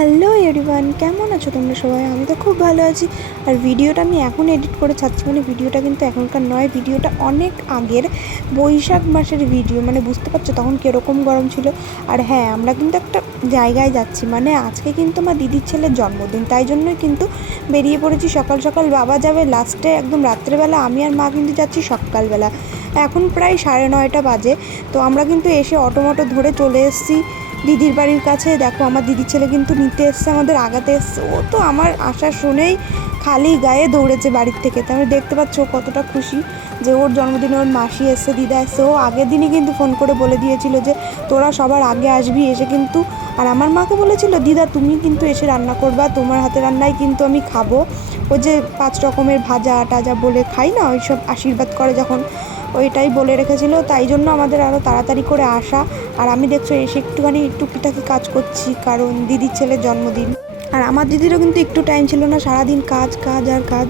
Hello everyone, কেমন আছো তোমরা সবাই? আমি তো খুব ভালো আছি। আর ভিডিওটা আমি এখন এডিট করে ছাড়ছি, মানে ভিডিওটা কিন্তু এখনকার নয়, ভিডিওটা অনেক আগের বৈশাখ মাসের ভিডিও। মানে বুঝতে পারছো তখন কীরকম গরম ছিল। আর হ্যাঁ, আমরা কিন্তু একটা জায়গায় যাচ্ছি, মানে আজকে কিন্তু আমার দিদির ছেলের জন্মদিন, তাই জন্যই কিন্তু বেরিয়ে পড়েছি সকাল সকাল। বাবা যাবে লাস্টে একদম রাত্রেবেলা, আমি আর মা কিন্তু যাচ্ছি সকালবেলা। এখন প্রায় 9:30 বাজে। তো আমরা কিন্তু এসে অটো ধরে চলে এসেছি দিদির বাড়ির কাছে। দেখো আমার দিদির ছেলে কিন্তু নিতে এসছে, আমাদের আগাতে এসছে। ও তো আমার আশা শুনেই খালি গায়ে দৌড়েছে বাড়ির থেকে। তাহলে দেখতে পাচ্ছ ও কতটা খুশি যে ওর জন্মদিনে ওর মাসি এসছে, দিদা এসছে। ও আগের দিনই কিন্তু ফোন করে বলে দিয়েছিল যে তোরা সবার আগে আসবি, এসে কিন্তু। আর আমার মাকে বলেছিল দিদা তুমি কিন্তু এসে রান্না করবা, তোমার হাতে রান্নাই কিন্তু আমি খাবো। ও যে 5 রকমের ভাজা টাজা বলে খাই না, ওই সব আশীর্বাদ করে যখন, ওইটাই বলে রেখেছিল। তাই জন্য আমাদের আরও তাড়াতাড়ি করে আসা। আর আমি দেখছো এসে একটুখানি টুকিটাকি কাজ করছি, কারণ দিদির ছেলের জন্মদিন। আর আমার দিদিরও কিন্তু একটু টাইম ছিল না, সারাদিন কাজ কাজ আর কাজ।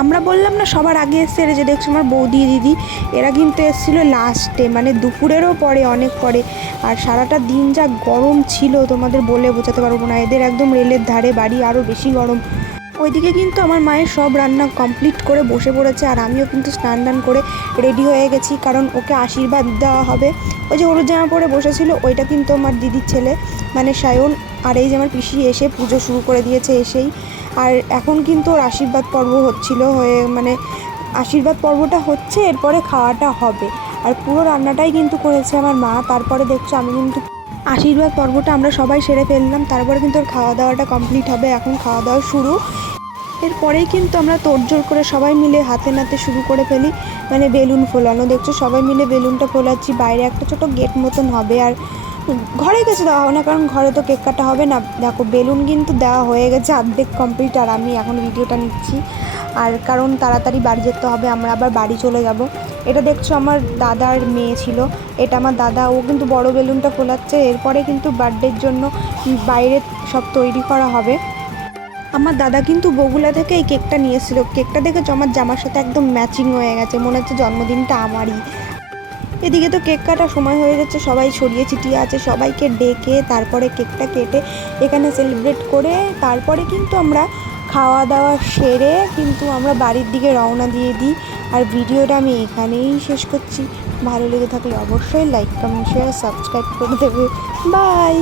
আমরা বললাম না সবার আগে এসছে, যে দেখছো আমার বৌদি দিদি, এরা কিন্তু এসেছিলো লাস্টে, মানে দুপুরেরও পরে, অনেক পরে। আর সারাটা দিন যা গরম ছিল তোমাদের বলে বোঝাতে পারবো না। এদের একদম রেলের ধারে বাড়ি, আরও বেশি গরম। ওইদিকে কিন্তু আমার মায়ের সব রান্না কমপ্লিট করে বসে পড়েছে, আর আমিও কিন্তু স্নান করে রেডি হয়ে গেছি, কারণ ওকে আশীর্বাদ দেওয়া হবে। ওই যে হলুদ জামা পরে বসেছিল ওইটা কিন্তু আমার দিদির ছেলে, মানে সায়ন। আর এই যে আমার পিসি এসে পুজো শুরু করে দিয়েছে এসেই। আর এখন কিন্তু ওর আশীর্বাদ পর্ব মানে আশীর্বাদ পর্বটা হচ্ছে, এরপরে খাওয়াটা হবে। আর পুরো রান্নাটাই কিন্তু করেছে আমার মা। তারপরে দেখছো আমি কিন্তু আশীর্বাদ পর্বটা আমরা সবাই সেরে ফেললাম, তারপরে কিন্তু ওর খাওয়া দাওয়াটা কমপ্লিট হবে। এখন খাওয়া দাওয়া শুরু। এরপরেই কিন্তু আমরা তোড়জোড় করে সবাই মিলে হাতে নাতে শুরু করে ফেলি, মানে বেলুন ফোলানো। দেখছো সবাই মিলে বেলুনটা ফোলাচ্ছি। বাইরে একটা ছোটো গেট মতন হবে, আর ঘরে কিছু দেওয়া হবে না, কারণ ঘরে তো কেক কাটা হবে না। দেখো বেলুন কিন্তু দেওয়া হয়ে গেছে, অর্ধেক কমপ্লিট। আর আমি এখন ভিডিওটা নিচ্ছি, আর কারণ তাড়াতাড়ি বাড়ি যেতে হবে, আমরা আবার বাড়ি চলে যাব। এটা দেখছো আমার দাদার মেয়ে ছিল, এটা আমার দাদা, ও কিন্তু বড় বেলুনটা ফোলাচ্ছে। এরপরে কিন্তু বার্থডের জন্য বাইরে সব তৈরি করা হবে। আমার দাদা কিন্তু বগুলা থেকে এই কেকটা নিয়ে এসেছিলো। কেকটা দেখেছো আমার জামার সাথে একদম ম্যাচিং হয়ে গেছে, মনে হচ্ছে জন্মদিনটা আমারই। এদিকে তো কেক কাটার সময় হয়ে যাচ্ছে, সবাই ছড়িয়ে ছিটিয়ে আছে, সবাইকে ডেকে তারপরে কেকটা কেটে এখানে সেলিব্রেট করে তারপরে কিন্তু আমরা খাওয়া দাওয়া সেরে কিন্তু আমরা বাড়ির দিকে রওনা দিয়ে দিই। আর ভিডিওটা আমি এখানেই শেষ করছি। ভালো লেগে থাকলে অবশ্যই লাইক কমেন্ট শেয়ার সাবস্ক্রাইব করে দেবে। বাই।